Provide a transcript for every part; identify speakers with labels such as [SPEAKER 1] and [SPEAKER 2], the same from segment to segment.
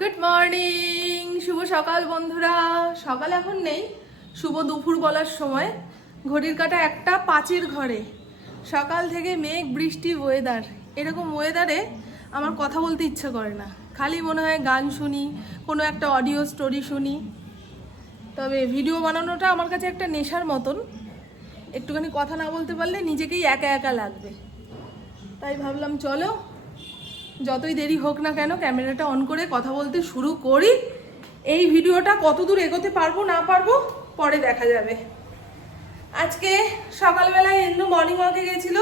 [SPEAKER 1] Good morning শুভ সকাল বন্ধুরা। সকাল এখন নেই। শুভ দুপুর বলার সময়। ঘড়ির কাটা একটা পাঁচের ঘরে। সকাল থেকে মেঘ, বৃষ্টি ওয়েদার এরকম ওয়েদারে আমার কথা বলতে ইচ্ছে করে না। খালি মনে হয় গান শুনি, কোনো একটা অডিও স্টোরি শুনি। তবে ভিডিও বানানোটা আমার কাছে একটা নেশার মতন। একটুখানি কথা না বলতে পারলে নিজেকেই একা একা লাগবে। তাই ভাবলাম, চলো যতই দেরি হোক না কেন, ক্যামেরাটা অন করে কথা বলতে শুরু করি। এই ভিডিওটা কতদূর এগোতে পারব, না পারব, পরে দেখা যাবে। আজকে সকালবেলায় ইন্দু মর্নিং ওয়াকে গেছিল,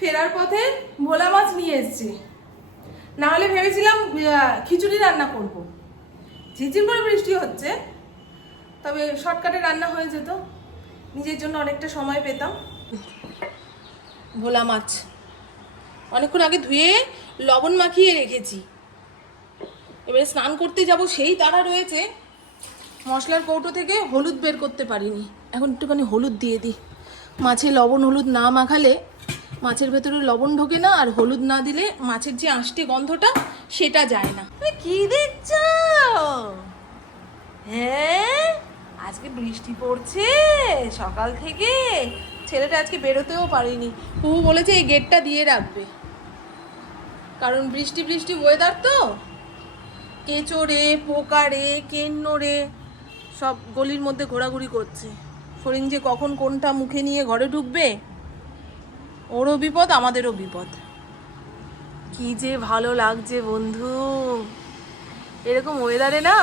[SPEAKER 1] ফেরার পথে ভোলা মাছ নিয়ে এসেছি। না হলে ভেবেছিলাম খিচুড়ি রান্না করব। ঝিঝির করে বৃষ্টি হচ্ছে, তবে শর্টকাটে রান্না হয়ে যেত। নিজের জন্য অনেকটা সময় পেতাম। ভোলা মাছ। অনেকক্ষণ আগে ধুয়ে লবণ মাখিয়ে রেখেছি। এবারে স্নান করতে যাব, সেই তারা রয়েছে। মশলার কৌটো থেকে হলুদ বের করতে পারিনি। এখন একটুখানি হলুদ দিয়ে দিই। মাছে লবণ হলুদ না মাখালে মাছের ভেতরে লবণ ঢোকে না, আর হলুদ না দিলে মাছের যে আঁশটি গন্ধটা, সেটা যায় না। কি দেখছ? হ্যাঁ আজকে বৃষ্টি পড়ছে। সকাল থেকে ছেলেটা আজকে বেরোতেও পারিনি। পুহু বলেছে এই গেটটা দিয়ে রাখবে। কারণ বৃষ্টি বৃষ্টি ওয়েদার তো। কেঁচোড়ে পোকারে কেন্নরে সব গলির মধ্যে ঘোরাঘুরি করছে। ফরিং যে কখন কোনটা মুখে নিয়ে ঘরে ঢুকবে, ওরও বিপদ, আমাদেরও বিপদ। কি যে ভালো লাগছে বন্ধু। এরকম ওয়েদারে না,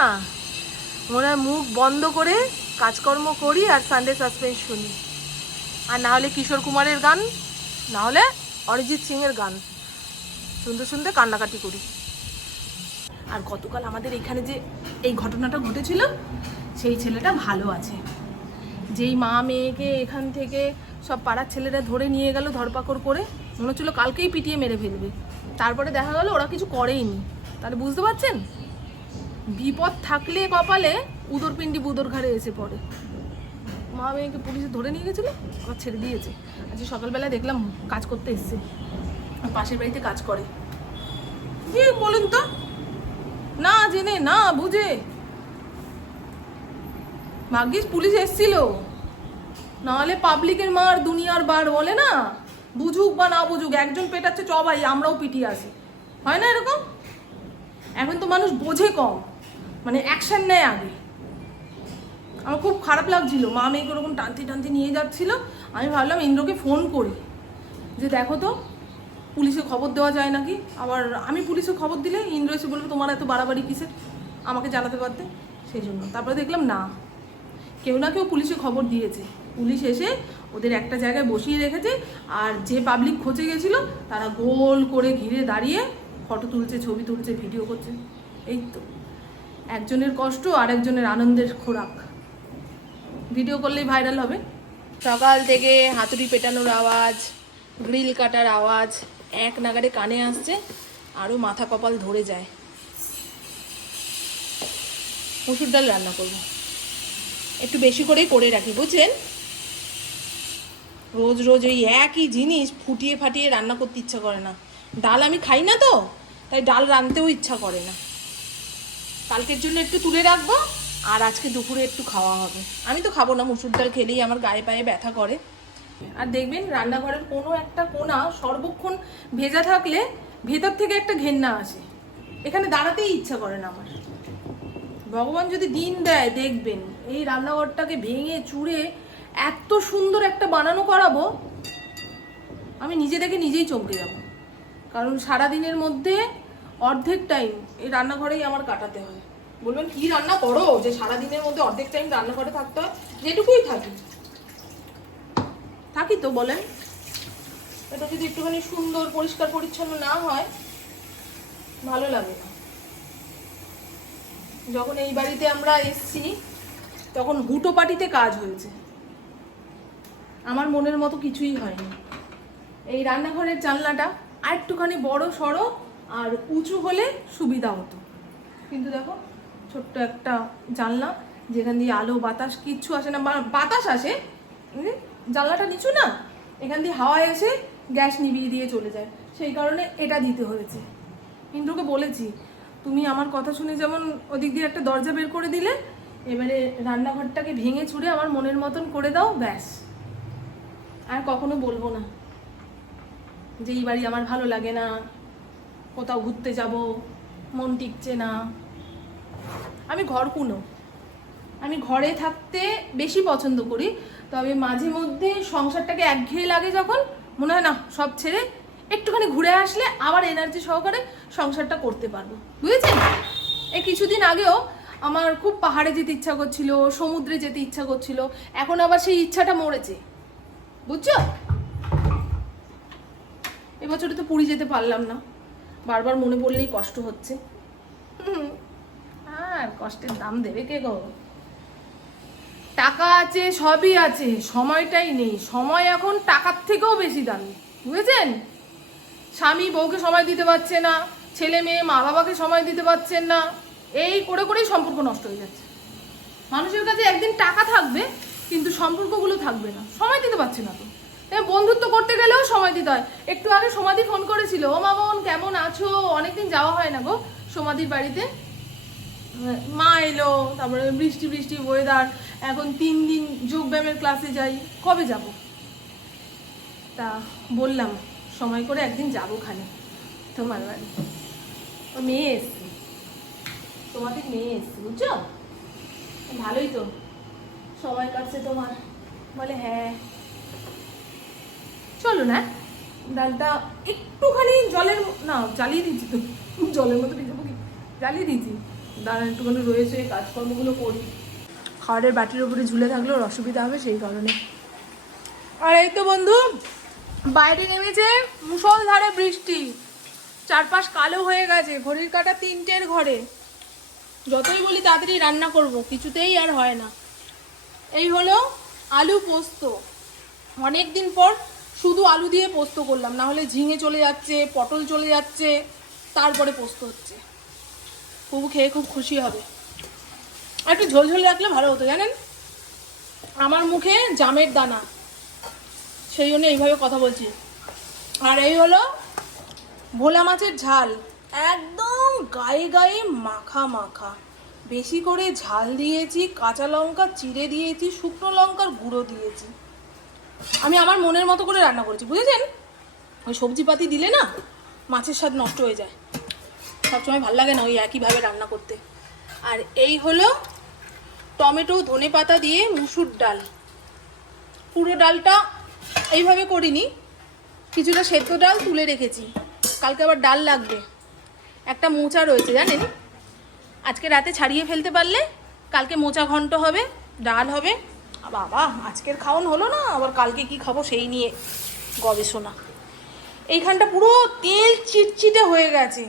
[SPEAKER 1] মনে হয় মুখ বন্ধ করে কাজকর্ম করি আর সানডে সাসপেন্স শুনি। আর না হলে কিশোর কুমারের গান, না হলে অরিজিৎ সিং এর গান। শুনতে শুনতে কান্নাকাটি করি। আর গতকাল আমাদের এখানে যে এই ঘটনাটা ঘটেছিল, সেই ছেলেটা ভালো আছে। যেই মা মেয়েকে এখান থেকে সব পাড়ার ছেলেরা ধরে নিয়ে গেল ধরপাকড় করে, মনে হচ্ছিল কালকেই পিটিয়ে মেরে ফেলবে। তারপরে দেখা গেল ওরা কিছু করেইনি। তাহলে বুঝতে পারছেন? বিপদ থাকলে কপালে উদর পিণ্ডি বুদর ঘাড়ে এসে পড়ে। মা মেয়েকে পুলিশে ধরে নিয়ে গেছিল, আবার ছেড়ে দিয়েছে। আজকে সকালবেলা দেখলাম কাজ করতে এসছে। পাশের বাড়িতে কাজ করে। জি বলুন তো? না জেনে, না বুঝে। ভাগ্যিস পুলিশ এসছিল। নাহলে পাবলিকের মার দুনিয়ার বার বলে না? বুঝুক বা না বুঝুক, একজন পেটাচ্ছে চ ভাই, আমরাও পিটিয়ে আসি। হয় না এরকম? এখন তো মানুষ বোঝে কম। মানে অ্যাকশন নেয় আগে। আমার খুব খারাপ লাগছিল। মা মেয়েকে ওরকম টানতে টানতে নিয়ে যাচ্ছিল। আমি ভাবলাম ইন্দ্রকে ফোন করি। যে দেখো তো পুলিশে খবর দেওয়া যায় নাকি? আবার আমি পুলিশে খবর দিলে ইন্দ্র এসে বলবে, তোমার এত বাড়াবাড়ি কিসের? আমাকে জানাতে পারতে? সেই জন্য। তারপরে দেখলাম, না। কেউ না কেউ পুলিশে খবর দিয়েছে। পুলিশ এসে ওদের একটা জায়গায় বসিয়ে রেখেছে, আর যে পাবলিক খোঁজে গেছিল, তারা গোল করে ঘিরে দাঁড়িয়ে ফটো তুলছে, ছবি তুলছে ভিডিও করছে। এই তো। একজনের কষ্ট আর একজনের আনন্দের খোরাক। ভিডিও করলেই ভাইরাল হবে। সকাল থেকে হাতুড়ি পেটানোর আওয়াজ গ্রিল কাটার আওয়াজ এক নাগারে কানে আসছে আরও মাথা কপাল ধরে যায়। মসুর ডাল রান্না করব। একটু বেশি করেই করে রাখি, বুঝছেন? রোজ রোজ ওই একই জিনিস ফুটিয়ে ফাটিয়ে রান্না করতে ইচ্ছা করে না। ডাল আমি খাই না তো, তাই ডাল রাঁধতেও ইচ্ছা করে না। কালকের জন্য একটু তুলে রাখব, আর আজকে দুপুরে একটু খাওয়া হবে। আমি তো খাব না, মুসুর ডাল খেলেই আমার গায়ে পায়ে ব্যথা করে। আর দেখবেন রান্নাঘরের কোনো একটা কোনা সর্বক্ষণ ভেজা থাকলে ভেতর থেকে একটা ঘেন্না আসে। এখানে দাঁড়াতেই ইচ্ছা করে না আমার। ভগবান যদি দিন দেয়, দেখবেন এই রান্নাঘরটাকে ভেঙে, চুড়ে এত সুন্দর একটা বানানো করাবো, আমি নিজে থেকে নিজেই চমকে যাব। কারণ সারা দিনের মধ্যে অর্ধেক টাইম এই রান্নাঘরেই আমার কাটাতে হয়। বলবেন, কি রান্না করো? যে সারা দিনের মধ্যে অর্ধেক টাইম রান্নাঘরে থাকতে হয়। যেটুকুই থাকি থাকি তো, বলেন। এটা যদি একটুখানি সুন্দর, পরিষ্কার, পরিচ্ছন্ন না হয়, ভালো লাগে না। যখন এই বাড়িতে আমরা এসছি, তখন হুটো পাটিতে কাজ হয়েছে। আমার মনের মতো কিছুই হয়নি। এই রান্নাঘরের জানলাটা আর একটুখানি বড় সড়ো আর উঁচু হলে সুবিধা হতো। কিন্তু দেখো, ছোট্ট একটা জানলা, যেখান দিয়ে আলো, বাতাস, কিচ্ছু আসে না। বাতাস আসে? জানলাটা নিচু না? এখান দিয়ে হাওয়া এসে গ্যাস নিভিয়ে দিয়ে চলে যায়। সেই কারণে এটা দিতে হয়েছে। ইন্দ্রকে বলেছি, তুমি আমার কথা শুনে যেমন ওদিক দিয়ে একটা দরজা বের করে দিলে, এবারে রান্নাঘরটাকে ভেঙে চুড়ে আমার মনের মতন করে দাও, ব্যাস। আর কখনো বলব না যে, এই বাড়ি আমার ভালো লাগে না, কোথাও ঘুরতে যাব, মন টিকছে না। আমি ঘর কুনো। আমি ঘরে থাকতে বেশি পছন্দ করি তবে মাঝে মধ্যে সংসারটাকে একঘেয়ে লাগে যখন মনে হয় না, সব ছেড়ে একটুখানি ঘুরে আসলে আবার এনার্জি সহকারে সংসারটা করতে পারব। বুঝেছেন? এই কিছুদিন আগেও আমার খুব পাহাড়ে যেতে ইচ্ছা করছিল, সমুদ্রে যেতে ইচ্ছা করছিল, এখন আবার সেই ইচ্ছাটা মরেছে। বুঝছ? এবছরে তো পুরী যেতে পারলাম না। বারবার মনে পড়লেই কষ্ট হচ্ছে। আর কষ্টের দাম দেবে কে গো? টাকা আছে, সবই আছে। সময়টাই নেই। সময় এখন টাকার থেকেও বেশি দামি। বুঝেছেন? স্বামী বউকে সময় দিতে পারছে না, ছেলে মেয়ে মা বাবাকে সময় দিতে পারছেন না। এই করে করেই সম্পর্ক নষ্ট হয়ে যাচ্ছে। মানুষের কাছে একদিন টাকা থাকবে, কিন্তু সম্পর্কগুলো থাকবে না। সময় দিতে পারছে না তো। বন্ধুত্ব করতে গেলেও সময় দিতে হয়। একটু আগে সমাধি ফোন করেছিল, ও মামন, কেমন আছো? অনেকদিন যাওয়া হয় না গো। সমাধির বাড়িতে মা এলো, তারপরে বৃষ্টি বৃষ্টি ওয়েদার এখন তিন দিন যোগব্যায়ামের ক্লাসে যাই, কবে যাব? তা বললাম, সময় করে একদিন যাব খানে। তোমার বাড়ি। ও মেয়ে এসছে। তোমাদের মেয়ে এসছে, বুঝছ? ভালোই তো। সময় কাটছে তোমার। বলে হ্যাঁ। চলো না, ডালটা একটুখানি জলের না, জ্বালিয়ে দিচ্ছি তো। জলের মতো দিয়ে দেবো কি? জ্বালিয়ে দিচ্ছি দাঁড়া একটুখানি রয়েছে, কাজকর্মগুলো করি। খাবারের বাটির উপরে ঝুলে থাকলেও ওর অসুবিধা হবে সেই কারণে। আর এই তো বন্ধু, বাইরে নেমেছে মুষলধারে বৃষ্টি। চারপাশ কালো হয়ে গেছে, ঘড়ির কাটা তিনটের ঘরে। যতই বলি তাড়াতাড়ি রান্না করব, কিছুতেই আর হয় না। এই হলো আলু পোস্ত। অনেক দিন পর শুধু আলু দিয়ে পোস্ত করলাম, না হলে ঝিঙে চলে যাচ্ছে, পটল চলে যাচ্ছে, তারপরে পোস্ত হচ্ছে। খুব খেয়ে খুব খুশি হবে। একটু ঝোল ঝোল রাখলে ভালো হতো, জানেন? আমার মুখে জামের দানা। সেই জন্য এইভাবে কথা বলছি। আর এই হলো ভোলা মাছের ঝাল। একদম গায়ে গায়ে মাখা মাখা। বেশি করে ঝাল দিয়েছি, কাঁচা লঙ্কা চিড়ে দিয়েছি, শুকনো লঙ্কার গুঁড়ো দিয়েছি। আমি আমার মনের মতো করে রান্না করেছি, বুঝেছেন? ওই সবজিপাতি দিলে না, মাছের স্বাদ নষ্ট হয়ে যায়। সবসময় ভালো লাগে না ওই একইভাবে রান্না করতে। আর এই হলো টমেটো, ধনে পাতা দিয়ে মুসুর ডাল। পুরো ডালটা এইভাবে করিনি। কিছুটা সেদ্ধ ডাল তুলে রেখেছি। কালকে আবার ডাল লাগবে। একটা মোচা রয়েছে, জানেন? আজকে রাতে ছাড়িয়ে ফেলতে পারলে কালকে মোচা ঘন্ট হবে, ডাল হবে। বাবা, আজকের খাওয়ান হলো না, আবার কালকে কি খাব সেই নিয়ে গবেষণা। এইখানটা পুরো তেল চিটচিটে হয়ে গেছে।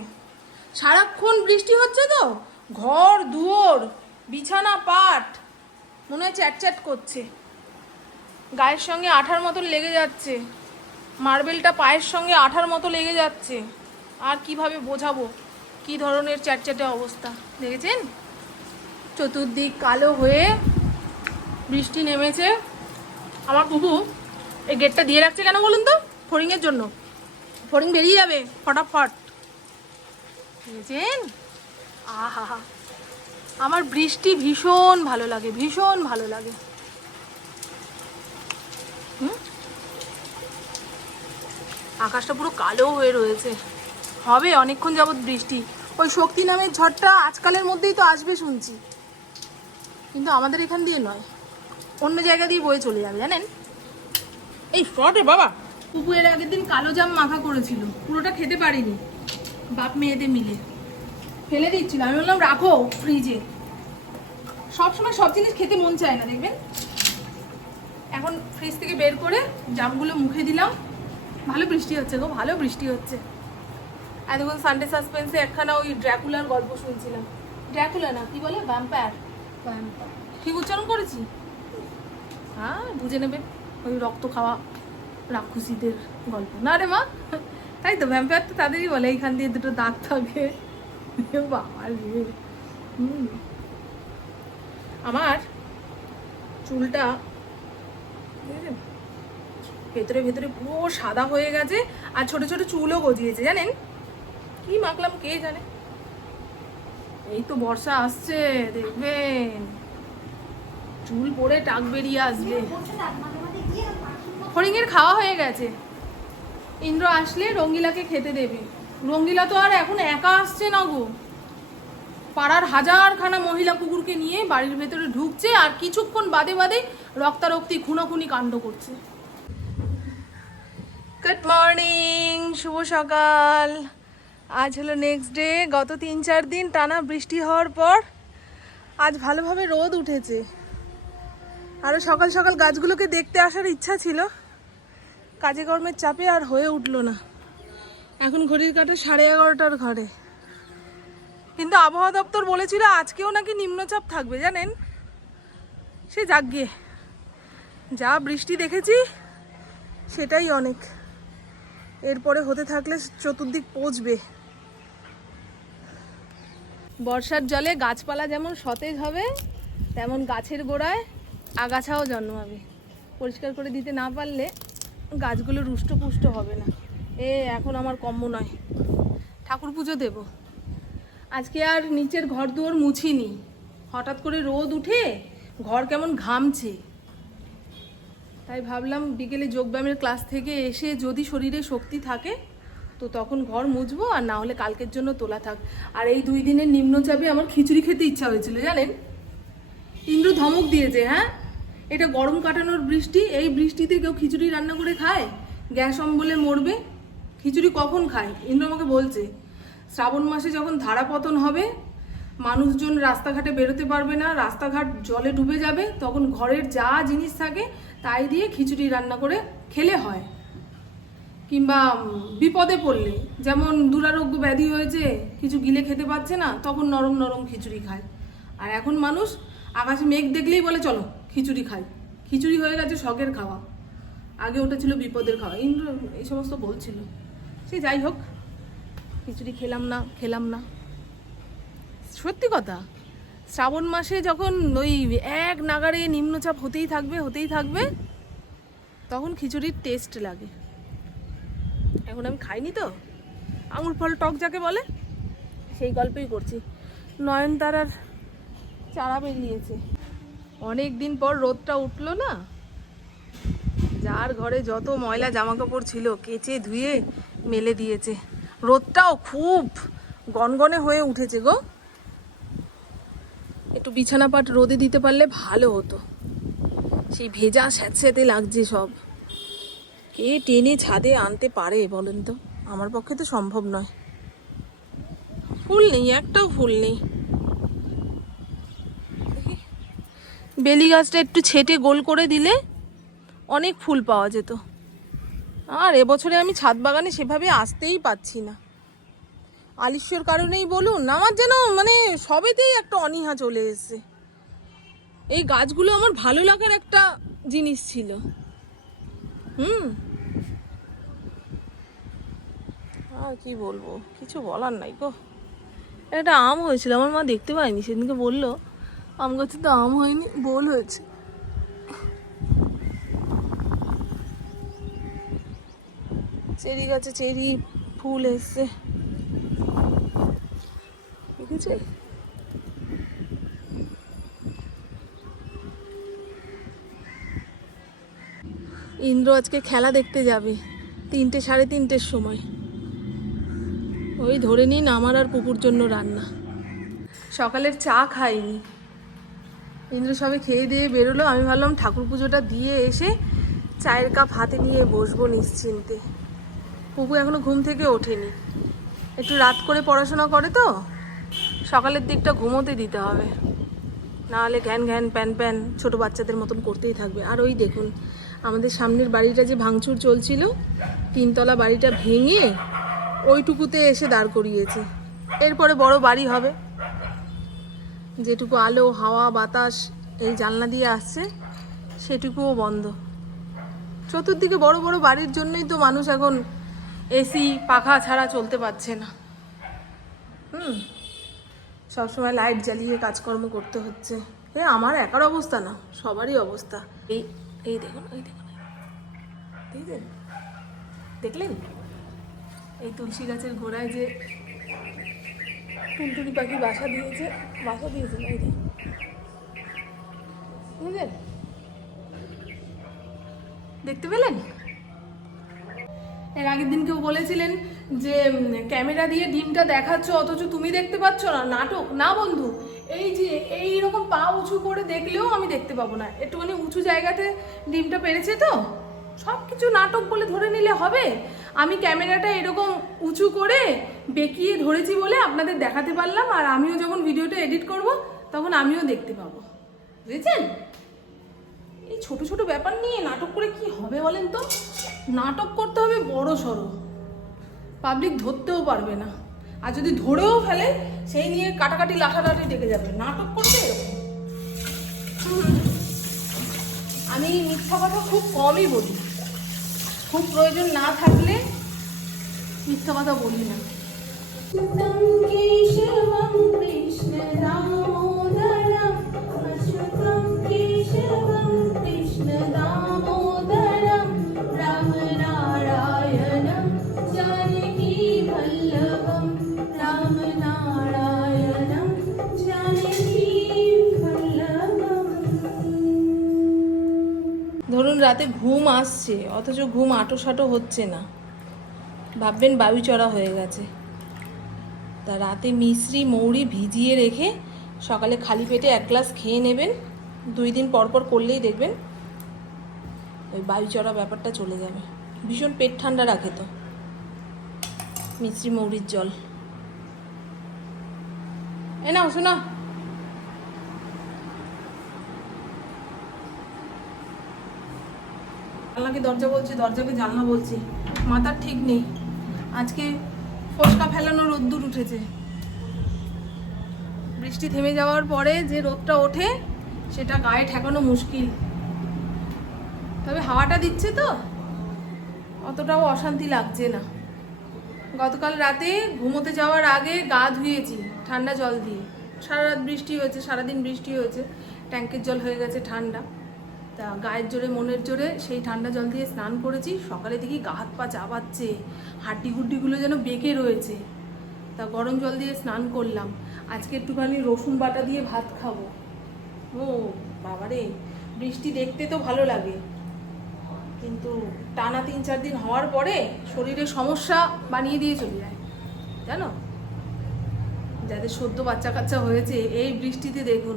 [SPEAKER 1] সারাক্ষণ বৃষ্টি হচ্ছে তো? ঘর, দুয়ার বিছানা পাট। মনে চ্যাটচ্যাট করছে। গায়ের সঙ্গে আঠার মতো লেগে যাচ্ছে। মার্বেলটা পায়ের সঙ্গে আঠার মতো লেগে যাচ্ছে। আর কীভাবে বোঝাবো? কি ধরনের চ্যাটচ্যাটে অবস্থা? দেখেছেন? চতুর্দিক কালো হয়ে বৃষ্টি নেমেছে। আমার কুকু এই গেটটা দিয়ে রাখছে কেন বলুন তো? ফড়িংয়ের জন্য। ফড়িং বেরিয়ে যাবে, ফটাফট। দেখেছেন? আহা আমার বৃষ্টি ভীষণ ভালো লাগে ভীষণ ভালো লাগে। হুম? আকাশটা পুরো কালো হয়ে রয়েছে। হবে অনেকক্ষণ যাবৎ বৃষ্টি। ওই শক্তি নামের ঝড়টা আজকালের মধ্যেই তো আসবে শুনছি। কিন্তু আমাদের এখান দিয়ে নয়। অন্য জায়গা দিয়ে বয়ে চলে যাবে জানেন? এই ফ্রডে বাবা। পুপু এর আগের দিন কালো জাম মাখা করেছিল। পুরোটা খেতে পারিনি। বাপ মেয়েদের মিলে। ফেলে দিচ্ছিল। আমি বললাম রাখো ফ্রিজে সবসময় সব জিনিস খেতে মন চায় না দেখবেন? এখন ফ্রিজ থেকে বের করে জামগুলো মুখে দিলাম। ভালো বৃষ্টি হচ্ছে গো ভালো বৃষ্টি হচ্ছে। এতক্ষণ সানডে সাসপেন্সে একখানা ওই ড্র্যাকুলার গল্প শুনছিলাম। ড্র্যাকুলা না কি বলে? ভ্যাম্পায়ার ঠিক উচ্চারণ করেছি? হ্যাঁ বুঝে নেবে ওই রক্ত খাওয়া রাক্ষসীদের গল্প। না রে মা তাই তো ভ্যাম্পায়ার তো তাদেরই বলে এইখান দিয়ে দুটো দাঁত থাকে। বাবা রে। হুম। আমার চুলটা? ভেতরে ভেতরে পুরো সাদা হয়ে গেছে আর ছোট ছোট চুলও গজিয়েছে, জানেন? কি মাখলাম, কে জানে? এই তো বর্ষা আসছে, দেখবেন। চুল পড়ে টাক বেরিয়ে আসবে। ফড়িংয়ের খাওয়া হয়ে গেছে। ইন্দ্র আসলে রঙ্গিলাকে খেতে দেবে। রঙ্গিলা তো আর এখন একা আসছে না গো। পাড়ার হাজারখানা মহিলা কুকুরকে নিয়ে বাড়ির ভেতরে ঢুকছে আর কিছুক্ষণ বাদে বাদে রক্তারক্তি, খুনোখুনি কাণ্ড করছে। গুড মর্নিং শুভ সকাল। আজ হলো নেক্সট ডে গত তিন চার দিন টানা বৃষ্টি হওয়ার পর আজ ভালোভাবে রোদ উঠেছে। আরও সকাল সকাল গাছগুলোকে দেখতে আসার ইচ্ছা ছিল। কাজে কর্মের চাপে আর হয়ে উঠল না। এখন ঘড়ির কাটা সাড়ে এগারোটার ঘরে। কিন্তু আবহাওয়া দপ্তর বলেছিল আজকেও নাকি নিম্নচাপ থাকবে, জানেন? সে যাক গিয়ে যা বৃষ্টি দেখেছি, সেটাই অনেক। এরপরে হতে থাকলে চতুর্দিক পচবে। বর্ষার জলে গাছপালা যেমন সতেজ হবে, তেমন গাছের গোড়ায় আগাছাও জন্মাবে পরিষ্কার করে দিতে না পারলে গাছগুলো রুষ্টপুষ্ট হবে না। এ, এখন আমার কম্য নয়। ঠাকুর পুজো দেব। আজকে আর নিচের ঘর দুয়ার মুছিনি। হঠাৎ করে রোদ উঠে ঘর কেমন ঘামছে। তাই ভাবলাম বিকেলে যোগব্যায়ামের ক্লাস থেকে এসে যদি শরীরে শক্তি থাকে, তো তখন ঘর মুছবো আর না হলে কালকের জন্য তোলা থাক। আর এই দুই দিনের নিম্নচাপে আমার খিচুড়ি খেতে ইচ্ছা হয়েছিল, জানেন? ইন্দ্র ধমক দিয়েছে হ্যাঁ? এটা গরম কাটানোর বৃষ্টি, এই বৃষ্টিতে কেউ খিচুড়ি রান্না করে খায়? গ্যাস অম্বলে মরবে। খিচুড়ি কখন খায়? ইন্দ্র আমাকে বলছে। শ্রাবণ মাসে যখন ধারাপতন হবে, মানুষজন রাস্তাঘাটে বেরোতে পারবে না, রাস্তাঘাট জলে ডুবে যাবে, তখন ঘরের যা জিনিস থাকে তাই দিয়ে খিচুড়ি রান্না করে খেলে হয়। কিংবা বিপদে পড়লে, যেমন দুরারোগ্য ব্যাধি হয়েছে, কিছু গিলে খেতে পাচ্ছে না, তখন নরম নরম খিচুড়ি খায়। আর এখন মানুষ আকাশে মেঘ দেখলেই বলে, চলো, খিচুড়ি খাই। খিচুড়ি হয়ে গেছে শখের খাওয়া। আগে ওটা ছিল বিপদের খাওয়া। ইন্দ্র এই সমস্ত বলছিল। সে যাই হোক খিচুড়ি খেলাম না খেলাম না। সত্যি কথা, শ্রাবণ মাসে যখন ওই এক নাগারে নিম্নচাপ হতেই থাকবে হতেই থাকবে, তখন খিচুড়ির টেস্ট লাগে। এখন আমি খাইনি তো। আঙুর ফল টক যাকে বলে, সেই গল্পই করছি। নয়নতারার চারা বেরিয়েছে। অনেক দিন পর রোদটা উঠল না। যার ঘরে যত ময়লা জামা কাপড় ছিল, কেচে ধুয়ে মেলে দিয়েছে। রোদটাও খুব গনগনে হয়ে উঠেছে গো। একটু বিছানা পাট রোদে দিতে পারলে ভালো হতো। সেই ভেজা স্যাঁতস্যাঁতে লাগছে সব। কে টেনে ছাদে আনতে পারে বলেন তো? আমার পক্ষে তো সম্ভব নয়। ফুল নেই, একটাও ফুল নেই। বেলি গাছটা একটু ছেটে গোল করে দিলে অনেক ফুল পাওয়া যেত। আর এবছরে আমি ছাদ বাগানে সেভাবে আসতেই পাচ্ছি না। আলিস্যর কারণেই বলুন, আমার যেন মানে সবেতেই একটা অনীহা চলে এসেছে। এই গাছগুলো আমার ভালো লাগার একটা জিনিস ছিল। হুম। আর কি বলব, কিছু বলার নাই গো। একটা আম হয়েছিল, আমার মা দেখতে পায়নি, সেদিনকে বলল, আম গাছে তো আম হয়নি, বোল হয়েছে। চেরি গাছে চেরি ফুল এসছে। দেখেছে? ইন্দ্র আজকে খেলা দেখতে যাবে, তিনটে সাড়ে তিনটের সময়। ওই ধরে নিন আমার আর পুকুর জন্য রান্না। সকালের চা খাইনি। ইন্দ্র সবে খেয়ে দিয়ে বেরোলো, আমি ভাবলাম ঠাকুর পুজোটা দিয়ে এসে চায়ের কাপ হাতে নিয়ে বসবো নিশ্চিন্তে। পুকু এখনও ঘুম থেকে ওঠেনি। একটু রাত করে পড়াশোনা করে তো, সকালের দিকটা ঘুমোতে দিতে হবে। নাহলে ঘ্যান ঘ্যান প্যান প্যান ছোটো বাচ্চাদের মতন করতেই থাকবে। আর ওই দেখুন, আমাদের সামনের বাড়িটা যে ভাঙচুর চলছিল, তিনতলা বাড়িটা ভেঙে ওইটুকুতে এসে দাঁড় করিয়েছে। এরপরে বড় বাড়ি হবে। যেটুকু আলো, হাওয়া, বাতাস এই জানলা দিয়ে আসছে, সেটুকুও বন্ধ। চতুর্দিকে বড় বড় বাড়ির জন্যই তো মানুষ এখন এসি, পাখা ছাড়া চলতে পারছে না। হুম, সবসময় লাইট জ্বালিয়ে কাজকর্ম করতে হচ্ছে। এ, আমার একার অবস্থা না, সবারই অবস্থা। এই এই দেখুন এই দেখুন। দেখলেন দেখলেন? এই তুলসী গাছের গোড়ায় যে টুনটুনি পাখি বাসা দিয়েছে বাসা দিয়েছে না, এই বুঝলেন দেখতে পেলেন? এর আগের দিন কেউ বলেছিলেন যে ক্যামেরা দিয়ে ডিমটা দেখাচ্ছ, অথচ তুমি দেখতে পাচ্ছ না, নাটক। না বন্ধু, এই যে, এই রকম পা উঁচু করে দেখলেও আমি দেখতে পাবো না। একটুখানি উঁচু জায়গাতে ডিমটা পেরেছে তো? সব কিছু নাটক বলে ধরে নিলে হবে। আমি ক্যামেরাটা এরকম উঁচু করে বেঁকিয়ে ধরেছি বলে আপনাদের দেখাতে পারলাম, আর আমিও যখন ভিডিওটা এডিট করব, তখন আমিও দেখতে পাবো। বুঝেছেন? এই ছোট ছোট ব্যাপার নিয়ে নাটক করে কি হবে বলেন তো? নাটক করতে হবে বড় সড়ো। পাবলিক ধরতেও পারবে না। আর যদি ধরেও ফেলে, সেই নিয়ে কাটাকাটি, লাঠালাঠি ডেকে যাবে। নাটক করতে। আমি মিথ্যা কথা খুব কমই বলি। খুব প্রয়োজন না থাকলে মিথ্যা কথা বলি না। কৃষ্ণ দামোদরম রাতে ঘুম আসছে, অথচ ঘুম আটো সাটো হচ্ছে না। ভাববেন বায়ু চড়া হয়ে গেছে। তা রাতে মিশ্রি মৌরি ভিজিয়ে রেখে সকালে খালি পেটে এক গ্লাস খেয়ে নেবেন। দুই দিন পর পর করলেই দেখবেন ওই বায়ু চড়া ব্যাপারটা চলে যাবে। ভীষণ পেট ঠান্ডা রাখে তো। মিশ্রি মৌরির জল। এ না শোনা জানলাকে দরজা বলছি, দরজাকে জানলা বলছি। মাথার ঠিক নেই। আজকে ফসকা ফেলানো রোদ্দুর উঠেছে। বৃষ্টি থেমে যাওয়ার পরে যে রোদটা ওঠে, সেটা গায়ে ঠেকানো মুশকিল। তবে হাওয়াটা দিচ্ছে তো। অতটাও অশান্তি লাগছে না। গতকাল রাতে ঘুমোতে যাওয়ার আগে গা ধুয়েছি, ঠান্ডা জল দিয়ে। সারা রাত বৃষ্টি হয়েছে, সারাদিন বৃষ্টি হয়েছে। ট্যাঙ্কের জল হয়ে গেছে ঠান্ডা। তা গায়ের জোরে, মনের জোরে সেই ঠান্ডা জল দিয়ে স্নান করেছি। সকালে দেখি গা হাত পা চাবাচ্ছে হাড্ডি গুড্ডিগুলো যেন বেঁকে রয়েছে। তা গরম জল দিয়ে স্নান করলাম। আজকে একটুখানি রসুন বাটা দিয়ে ভাত খাব। ও বাবারে, বৃষ্টি দেখতে তো ভালো লাগে। কিন্তু টানা তিন চার দিন হওয়ার পরে শরীরে সমস্যা বানিয়ে দিয়ে চলে যায়। জানো? যাদের সদ্য বাচ্চা কাচ্চা হয়েছে, এই বৃষ্টিতে দেখুন,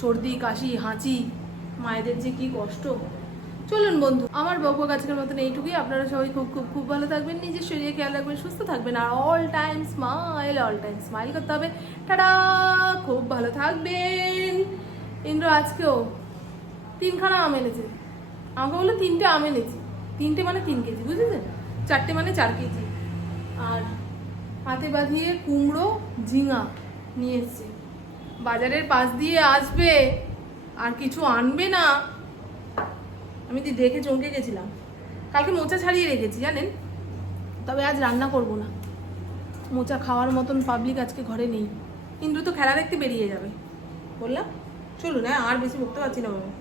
[SPEAKER 1] সর্দি, কাশি, হাঁচি মায়েদের যে কি কষ্ট। চলুন বন্ধু, আমার বকবক আজকের মতন এইটুকুই। আপনারা সবাই খুব খুব খুব ভালো থাকবেন, নিজের শরীরে খেয়াল রাখবেন, সুস্থ থাকবেন, আর all time smile all time smile করতে হবে। টাটা! খুব ভালো থাকবেন। ইন্দ্র, আজকেও তিনখানা আম এনেছে। আমাকে বলল তিনটে আম এনেছি। তিনটে মানে তিন কেজি, বুঝেছেন? চারটে মানে চার কেজি। আর হাতে বাঁধিয়ে কুমড়ো, ঝিঙা নিয়ে এসছে। বাজারের পাশ দিয়ে আসবে। আর কিছু আনবে না। আমি তো দেখে চমকে গেছিলাম। কালকে মোচা ছাড়িয়ে রেখেছি, জানেন? তবে আজ রান্না করব না। মোচা খাওয়ার মতন পাবলিক আজকে ঘরে নেই। ইন্দ্র তো খেলা দেখতে বেরিয়ে যাবে। বললাম, চলুন হ্যাঁ আর বেশি বকতে পারছি না বাবা।